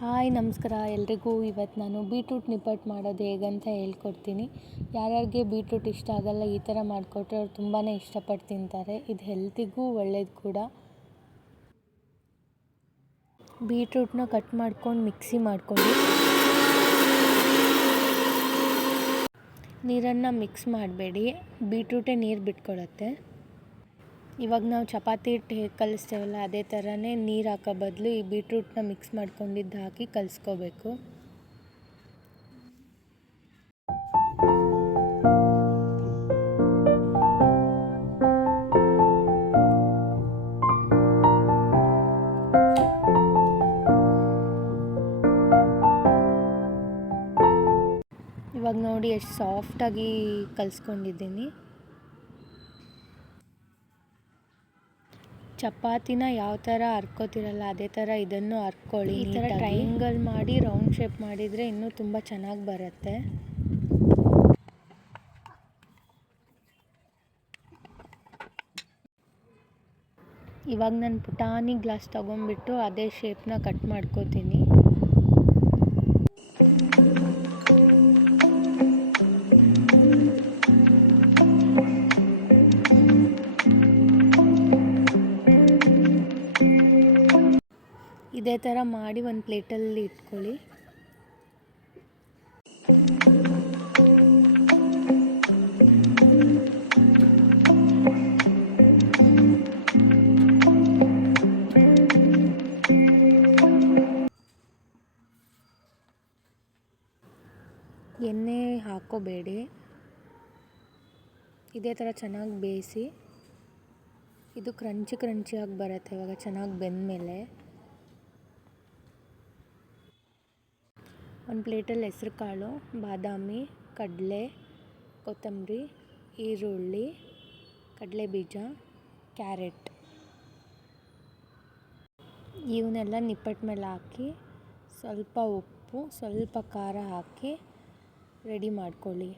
Hi ನಮಸ್ಕಾರ ಎಲ್ರಿಗೂ. ಇವತ್ತು ನಾನು ಬೀಟ್ರೂಟ್ ನಿಪ್ಪಟ್ಟು ಮಾಡೋದು ಹೇಗಂತ ಹೇಳ್ಕೊಡ್ತೀನಿ. ಯಾರ್ಯಾರಿಗೆ ಬೀಟ್ರೂಟ್ ಇಷ್ಟ ಆಗಲ್ಲ ಈ ಥರ ಮಾಡಿಕೊಟ್ರೆ ಅವ್ರು ತುಂಬಾ ಇಷ್ಟಪಟ್ಟು ತಿಂತಾರೆ. ಇದು ಹೆಲ್ತಿಗೂ ಒಳ್ಳೇದು ಕೂಡ. ಬೀಟ್ರೂಟ್ನ ಕಟ್ ಮಾಡ್ಕೊಂಡು ಮಿಕ್ಸಿ ಮಾಡ್ಕೊಳ್ಳಿ. ನೀರನ್ನು ಮಿಕ್ಸ್ ಮಾಡಬೇಡಿ, ಬೀಟ್ರೂಟೇ ನೀರು ಬಿಟ್ಕೊಳತ್ತೆ. ಇವಾಗ ನಾವು ಚಪಾತಿ ಹಿಟ್ಟು ಹೇಗೆ ಕಲಿಸ್ತೇವಲ್ಲ ಅದೇ ಥರನೇ ನೀರು ಹಾಕೋ ಬದಲು ಈ ಬೀಟ್ರೂಟ್ನ ಮಿಕ್ಸ್ ಮಾಡ್ಕೊಂಡಿದ್ದು ಹಾಕಿ ಕಲಿಸ್ಕೋಬೇಕು. ಇವಾಗ ನೋಡಿ ಎಷ್ಟು ಸಾಫ್ಟಾಗಿ ಕಲಿಸ್ಕೊಂಡಿದ್ದೀನಿ. ಚಪಾತಿನ ಯಾವ ಥರ ಹರ್ಕೋತಿರಲ್ಲ ಅದೇ ಥರ ಇದನ್ನು ಹರ್ಕೊಳ್ಳಿ. ಈ ಥರ ಟ್ರಯಾಂಗಲ್ ಮಾಡಿ ರೌಂಡ್ ಶೇಪ್ ಮಾಡಿದರೆ ಇನ್ನೂ ತುಂಬ ಚೆನ್ನಾಗಿ ಬರುತ್ತೆ. ಇವಾಗ ನಾನು ಪುಟಾಣಿ ಗ್ಲಾಸ್ ತೊಗೊಂಡ್ಬಿಟ್ಟು ಅದೇ ಶೇಪ್ನ ಕಟ್ ಮಾಡ್ಕೋತೀನಿ. ಇದೇ ಥರ ಮಾಡಿ ಒಂದು ಪ್ಲೇಟಲ್ಲಿ ಇಟ್ಕೊಳ್ಳಿ. ಎಣ್ಣೆ ಹಾಕೋಬೇಡಿ, ಇದೇ ಥರ ಚೆನ್ನಾಗಿ ಬೇಯಿಸಿ. ಇದು ಕ್ರಂಚಿಯಾಗಿ ಬರುತ್ತೆ ಇವಾಗ ಚೆನ್ನಾಗಿ ಬೆಂದಮೇಲೆ. ಒಂದು ಪ್ಲೇಟಲ್ಲಿ ಹೆಸ್ರು ಕಾಳು, ಬಾದಾಮಿ, ಕಡಲೆ, ಕೊತ್ತಂಬರಿ, ಈರುಳ್ಳಿ, ಕಡಲೆಬೀಜ, ಕ್ಯಾರೆಟ್ ಇವನ್ನೆಲ್ಲ ನಿಪ್ಪಟ್ಟು ಮೇಲೆ ಹಾಕಿ ಸ್ವಲ್ಪ ಉಪ್ಪು ಸ್ವಲ್ಪ ಖಾರ ಹಾಕಿ ರೆಡಿ ಮಾಡ್ಕೊಳ್ಳಿ.